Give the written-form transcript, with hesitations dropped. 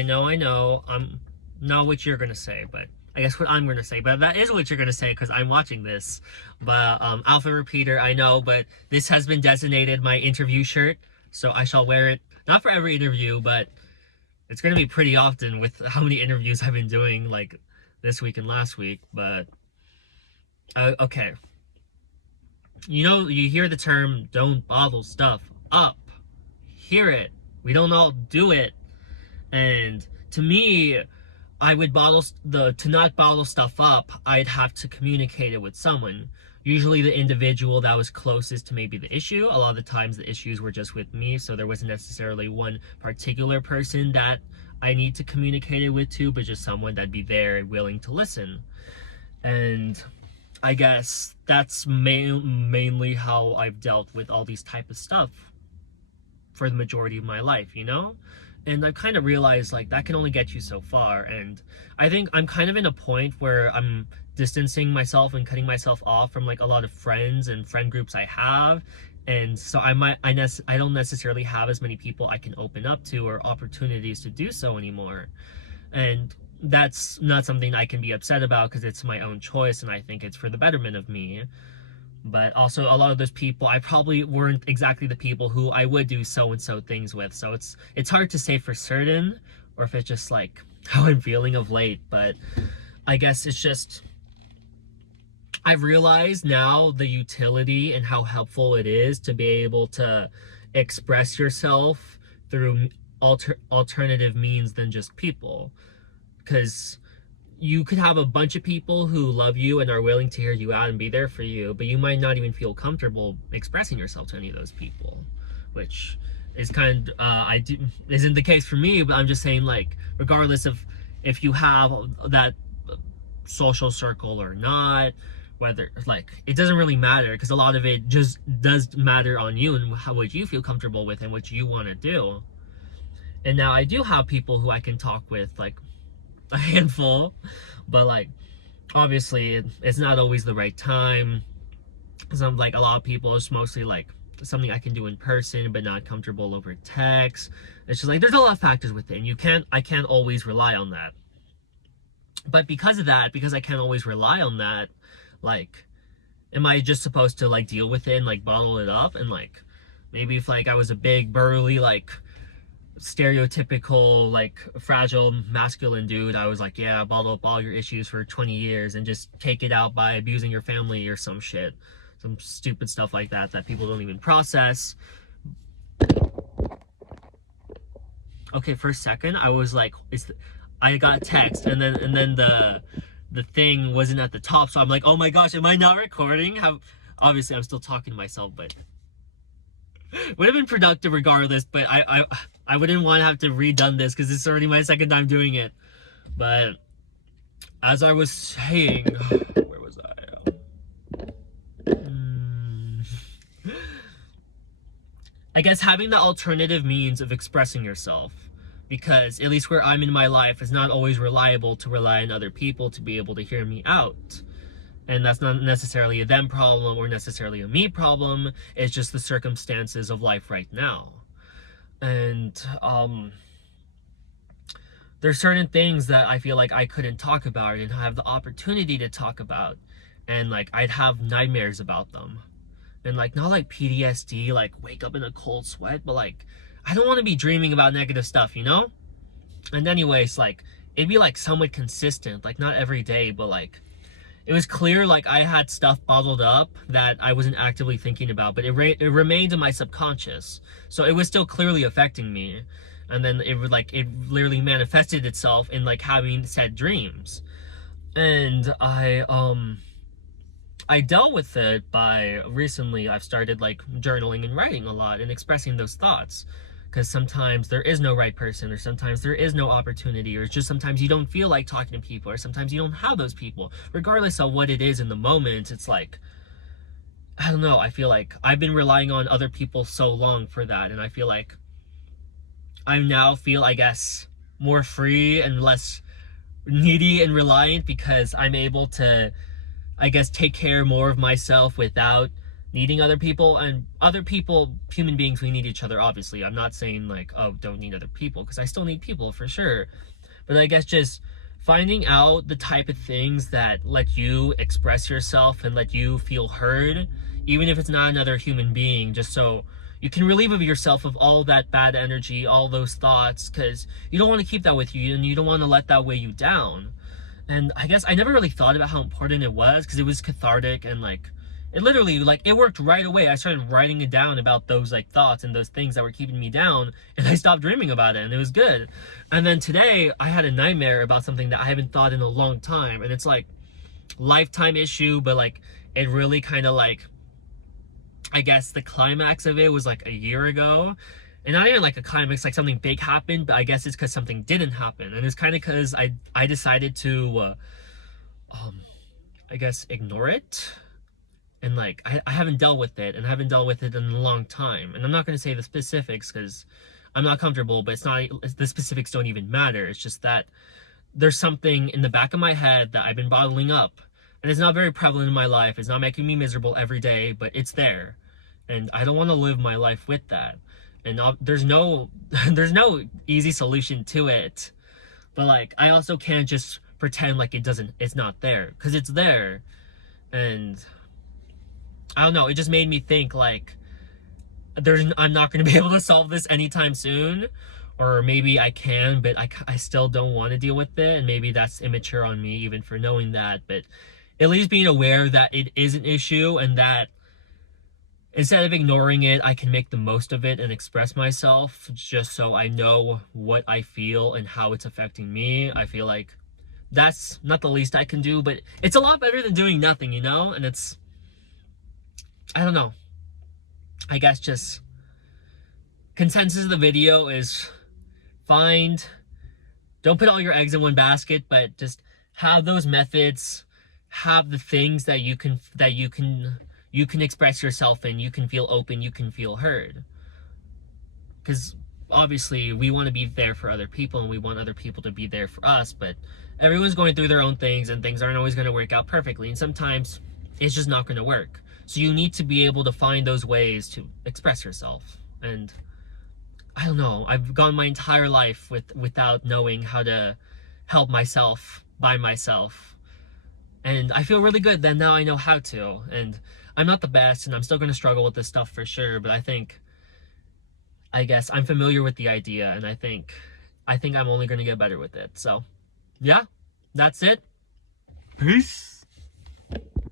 I know, not what you're gonna say, but I guess what I'm gonna say, but that is what you're gonna say because I'm watching this. But Alpha Repeater, I know, but this has been designated my interview shirt, so I shall wear it, not for every interview, but it's gonna be pretty often with how many interviews I've been doing, like this week and last week. But okay, you hear the term "don't bottle stuff up." Hear it. We don't all do it. And to me, I would to not bottle stuff up, I'd have to communicate it with someone. Usually the individual that was closest to maybe the issue. A lot of the times the issues were just with me, so there wasn't necessarily one particular person that I need to communicate it with to, but just someone that'd be there and willing to listen. And I guess that's mainly how I've dealt with all these type of stuff for the majority of my life, And I've kind of realized like that can only get you so far. And I think I'm kind of in a point where I'm distancing myself and cutting myself off from like a lot of friends and friend groups I have. And so I don't necessarily have as many people I can open up to or opportunities to do so anymore. And that's not something I can be upset about because it's my own choice and I think it's for the betterment of me. But also a lot of those people, I probably weren't exactly the people who I would do so-and-so things with. So it's hard to say for certain, or if it's just like how I'm feeling of late. But I guess it's just, I've realized now the utility and how helpful it is to be able to express yourself through alternative means than just people. Because you could have a bunch of people who love you and are willing to hear you out and be there for you, but you might not even feel comfortable expressing yourself to any of those people, which is isn't the case for me. But I'm just saying, like, regardless of if you have that social circle or not, whether like it doesn't really matter, because a lot of it just does matter on you and what you feel comfortable with and what you want to do. And now I do have people who I can talk with, like a handful, but like obviously it's not always the right time. Some, like, a lot of people, it's mostly like something I can do in person but not comfortable over text. It's just like there's a lot of factors with it, and I can't always rely on that. But because of that, because I can't always rely on that, like, am I just supposed to like deal with it and like bottle it up? And like maybe if like I was a big burly like stereotypical like fragile masculine dude, I was like, yeah, bottle up all your issues for 20 years and just take it out by abusing your family or some shit, some stupid stuff like that people don't even process. Okay, for a second I was like, I got a text and then the thing wasn't at the top, so I'm like, oh my gosh, am I not recording? Obviously I'm still talking to myself, but would have been productive regardless. But I wouldn't want to have to redone this because it's already my second time doing it. But as I was saying, where was I? I guess having the alternative means of expressing yourself, because at least where I'm in my life, it's not always reliable to rely on other people to be able to hear me out. And that's not necessarily a them problem or necessarily a me problem. It's just the circumstances of life right now. And there's certain things that I feel like I couldn't talk about and have the opportunity to talk about. And like I'd have nightmares about them. And like not like PTSD, like wake up in a cold sweat, but like I don't want to be dreaming about negative stuff, And anyways, like it'd be like somewhat consistent, like not every day, but like it was clear like I had stuff bottled up that I wasn't actively thinking about, but it remained in my subconscious. So it was still clearly affecting me. And then it literally manifested itself in like having said dreams. And I dealt with it by recently I've started like journaling and writing a lot and expressing those thoughts. Because sometimes there is no right person, or sometimes there is no opportunity, or just sometimes you don't feel like talking to people, or sometimes you don't have those people. Regardless of what it is in the moment, it's like, I don't know, I feel like I've been relying on other people so long for that, and I feel like I now feel, I guess, more free and less needy and reliant because I'm able to, I guess, take care more of myself without needing other people, and other people, human beings, we need each other, obviously. I'm not saying like, oh, don't need other people, because I still need people for sure. But I guess just finding out the type of things that let you express yourself and let you feel heard, even if it's not another human being, just so you can relieve of yourself of all that bad energy, all those thoughts, because you don't want to keep that with you, and you don't want to let that weigh you down. And I guess I never really thought about how important it was, because it was cathartic, and like it literally, like, it worked right away. I started writing it down about those like thoughts and those things that were keeping me down, and I stopped dreaming about it, and it was good. And then today I had a nightmare about something that I haven't thought in a long time, and it's like lifetime issue, but like it really kind of like, I guess the climax of it was like a year ago. And not even like a climax, like something big happened, but I guess it's because something didn't happen. And it's kind of because I decided to I guess ignore it. And like I haven't dealt with it, and I haven't dealt with it in a long time. And I'm not going to say the specifics because I'm not comfortable, but the specifics don't even matter. It's just that there's something in the back of my head that I've been bottling up, and it's not very prevalent in my life. It's not making me miserable every day, but it's there, and I don't want to live my life with that. And there's no easy solution to it. But like I also can't just pretend like it's not there, because it's there. And I don't know, it just made me think like I'm not going to be able to solve this anytime soon, or maybe I can, but I still don't want to deal with it. And maybe that's immature on me even for knowing that, but at least being aware that it is an issue, and that instead of ignoring it, I can make the most of it and express myself, just so I know what I feel and how it's affecting me. I feel like that's not the least I can do, but it's a lot better than doing nothing, you know? And it's, I don't know. I guess just consensus of the video is don't put all your eggs in one basket, but just have those methods, have the things that you can express yourself in, you can feel open, you can feel heard. Because obviously we want to be there for other people, and we want other people to be there for us, but everyone's going through their own things, and things aren't always going to work out perfectly, and sometimes it's just not going to work. So you need to be able to find those ways to express yourself. And I don't know, I've gone my entire life without knowing how to help myself by myself. And I feel really good that now I know how to. And I'm not the best, and I'm still going to struggle with this stuff for sure, but I guess I'm familiar with the idea, and I think I'm only going to get better with it. So, yeah, that's it. Peace.